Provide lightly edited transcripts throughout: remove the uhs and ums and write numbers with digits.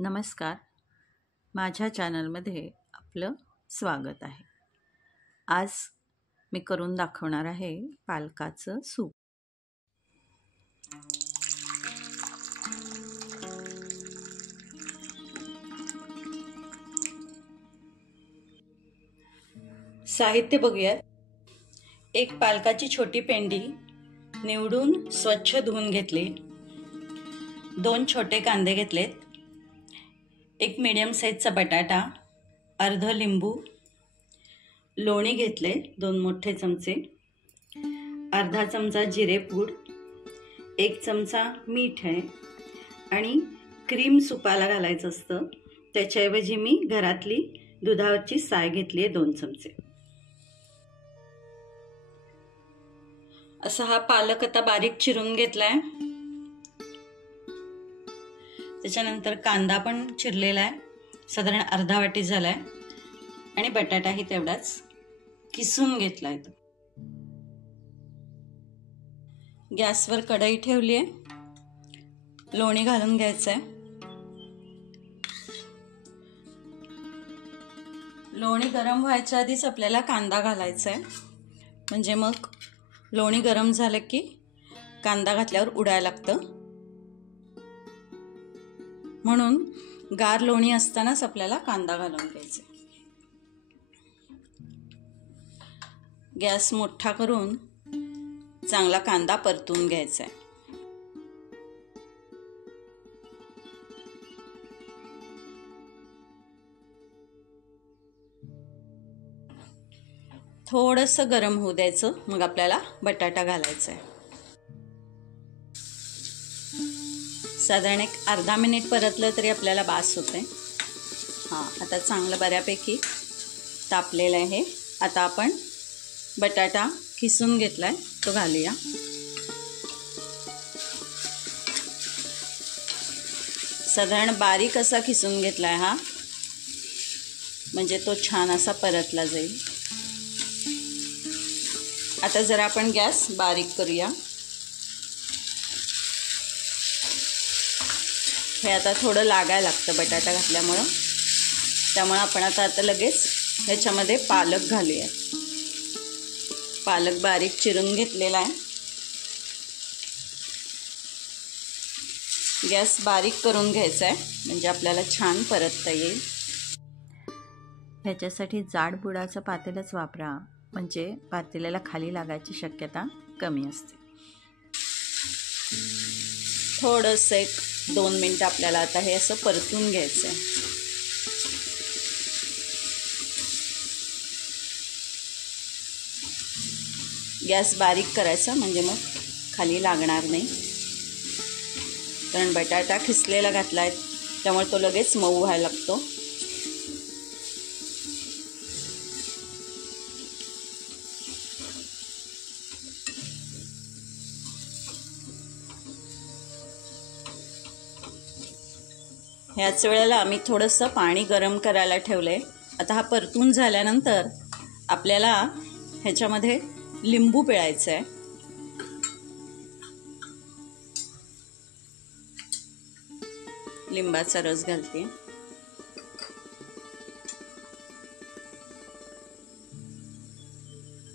नमस्कार. माझ्या चॅनलमध्ये आपलं स्वागत आहे. आज मी करून दाखवणार आहे पालकाचं सूप. साहित्य बघूयात. एक पालकाची छोटी पेंडी निवडून स्वच्छ धुवून घेतली. 2 छोटे कांदे घेतलेत. एक मीडियम साईजचा बटाटा, अर्ध लिंबू, लोणी घेतले 2 मोठे चमचे, अर्धा चमचा जिरेपूड, 1 चमचा मीठ आहे आणि क्रीम सुपाला घालायचं असतं. त्याच्याऐवजी मी घरातली दुधावरची साय घेतली आहे 2 चमचे. असा हा पालक आता बारीक चिरून घेतलाय. त्याच्यानंतर कांदा पण चिरलेला आहे, साधारण अर्धा वाटी झालाय आणि बटाटाही तेवढाच किसून घेतलाय. गॅसवर कढई ठेवली आहे. लोणी घालून घ्यायचंय. लोणी गरम व्हायच्या आधीच आपल्याला कांदा घालायचा आहे, म्हणजे मग लोणी गरम झालं की कांदा घातल्यावर उडायला लागतं. म्हणून गार लोणी असतानाच आपल्याला कांदा घालून घ्यायचा. गॅस मोठा करून चांगला कांदा परतून घ्यायचा आहे. थोडंसं गरम होऊ द्यायचं, मग आपल्याला बटाटा घालायचा आहे. साधारण एक अर्धा मिनिट परतलं तरी आपल्याला बास होते. आता चांगलं बऱ्यापैकी तापलेलं आहे. आता आपण बटाटा किसून घेतलाय तो घालूया. साधारण बारीक असा किसून घेतलाय हा, म्हणजे तो छान असा परतला जाईल. आता जरा आपण गॅस बारीक करूया. हे आता थोडं लागायला लागतं बटाटा घातल्यामुळं, त्यामुळे आपण आता लगेच ह्याच्यामध्ये पालक घालूया. पालक बारीक चिरून घेतलेला आहे. गॅस बारीक करून घ्यायचा आहे, म्हणजे आपल्याला छान परतता येईल. ह्याच्यासाठी जाड बुडाचं पातेलच वापरा, म्हणजे पातेल्याला खाली लागायची शक्यता कमी असते. थोडंसं एक 2 मिनिट आपल्याला आता हे असं परतून घ्यायचं आहे. गॅस बारीक करायचा, म्हणजे मग खाली लागणार नाही. कारण बटाटा खिसलेला घातला आहे, त्यामुळे तो लगेच मऊ व्हायला लागतो. ह्याच वेळेला आम्ही थोडंसं पाणी गरम करायला ठेवलं आहे. आता हा परतून झाल्यानंतर आपल्याला ह्याच्यामध्ये लिंबू पिळायचं आहे. लिंबाचा रस घालते.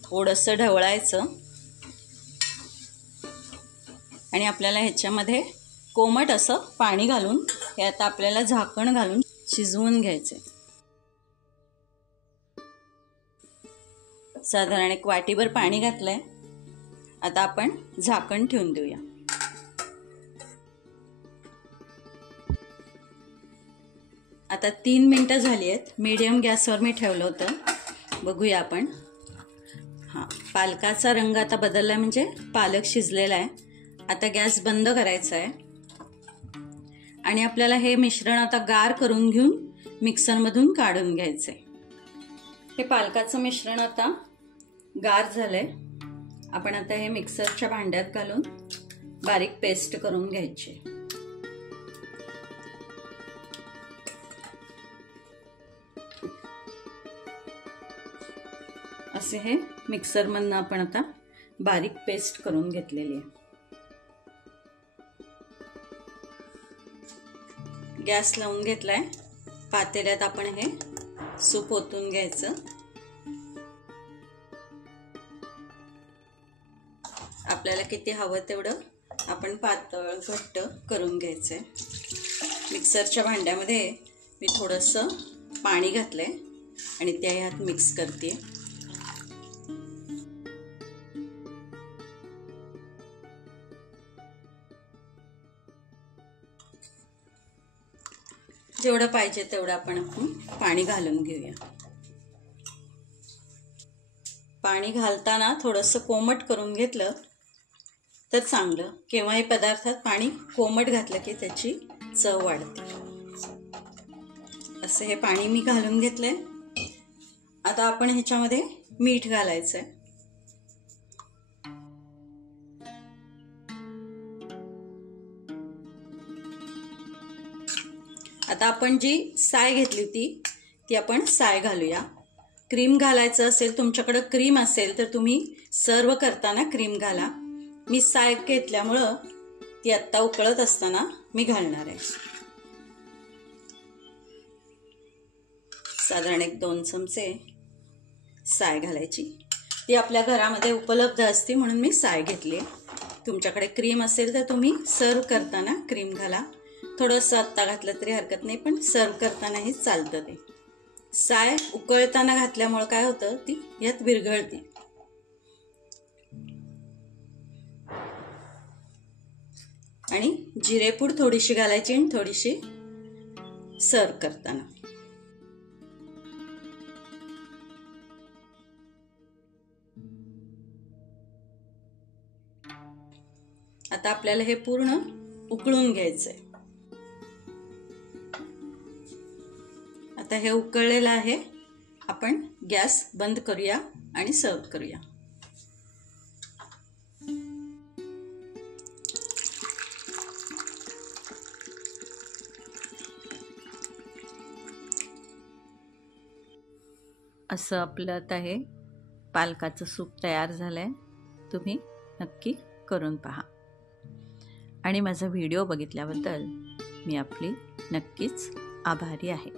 थोडंसं ढवळायचं आणि आपल्याला ह्याच्यामध्ये कोमट असं पाणी घालून हे आता आपल्याला झाकण घालून शिजवून घ्यायचे. साधारण 1 वाटीभर पाणी घातलंय. आता आपण झाकण ठेवून देऊया. आता 3 मिनिटं झाली आहेत. मीडियम गॅसवर मी ठेवलं होतं. बघूया आपण. पालकाचा रंग आता बदलला, म्हणजे पालक शिजलेला आहे. आता गॅस बंद करायचा आहे आणि आपल्याला हे मिश्रण आता गार करून घेऊन मिक्सरमधून काढून घ्यायचंय. हे पालकाचं मिश्रण आता गार झालंय. आपण आता हे मिक्सरच्या भांड्यात घालून बारीक पेस्ट करून घ्यायची. असे हे मिक्सरमधनं आपण आता बारीक पेस्ट करून घेतलेली आहे. गॅस लावून घेतलाय. पातेल्यात आपण हे सूप ओतून घ्यायचं. आपल्याला किती हवं तेवढं आपण पातळ घट्ट करून घ्यायचंय. मिक्सरच्या भांड्यामध्ये मी थोडंसं पाणी घातलंय आणि ते यात मिक्स करते. जेवढं पाहिजे तेवढं आपण पाणी घालून घेऊया. पाणी घालताना थोडंसं कोमट करून घेतलं तर चांगलं. केव्हाही पदार्थात पाणी कोमट घातलं की त्याची चव वाढते. असं हे पाणी मी घालून घेतलंय. आता आपण ह्याच्यामध्ये मीठ घालायचंय. आता आपण जी साय घेतली होती ती आपण साय घालूया. क्रीम घालायचं असेल, तुमच्याकडे क्रीम असेल तर तुम्ही सर्व करताना क्रीम घाला. मी साय घेतल्यामुळं ती आत्ता उकळत असताना मी घालणार आहे. साधारण 1-2 चमचे साय घालायची. ती आपल्या घरामध्ये उपलब्ध असते म्हणून मी साय घेतली. तुमच्याकडे क्रीम असेल तर तुम्ही सर्व करताना क्रीम घाला. थोडंसं आत्ता घातलं तरी हरकत नाही, पण सर्व करतानाही चालतं. ते साय उकळताना घातल्यामुळं काय होतं, ती यात विरघळते. आणि जिरेपूड थोडीशी घालायची आणि थोडीशी सर्व करताना. आता आपल्याला हे पूर्ण उकळून घ्यायचंय. आता हे उकळलेलं आहे. आपण गॅस बंद करूया आणि सर्व करूया. असं आपलं आता हे पालकाचं सूप तयार झालंय. तुम्ही नक्की करून पहा. आणि माझा व्हिडिओ बघितल्याबद्दल मी आपली नक्कीच आभारी आहे.